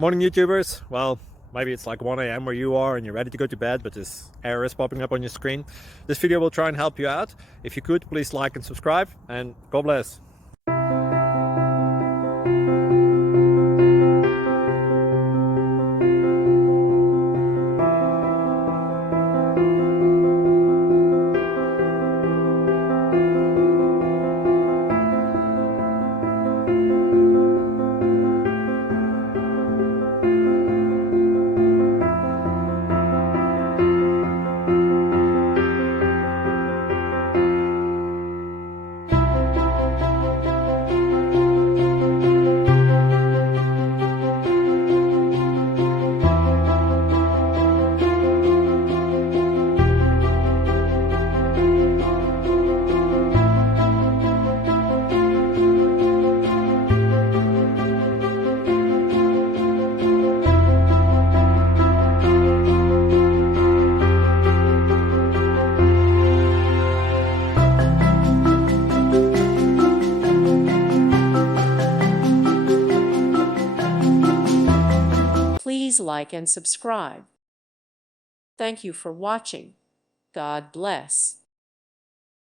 Morning YouTubers. Well, maybe it's like 1 a.m. where you are and you're ready to go to bed, but this error is popping up on your screen. This video will try and help you out. If you could, please like and subscribe, and God bless. Please like and subscribe. Thank you for watching. God bless.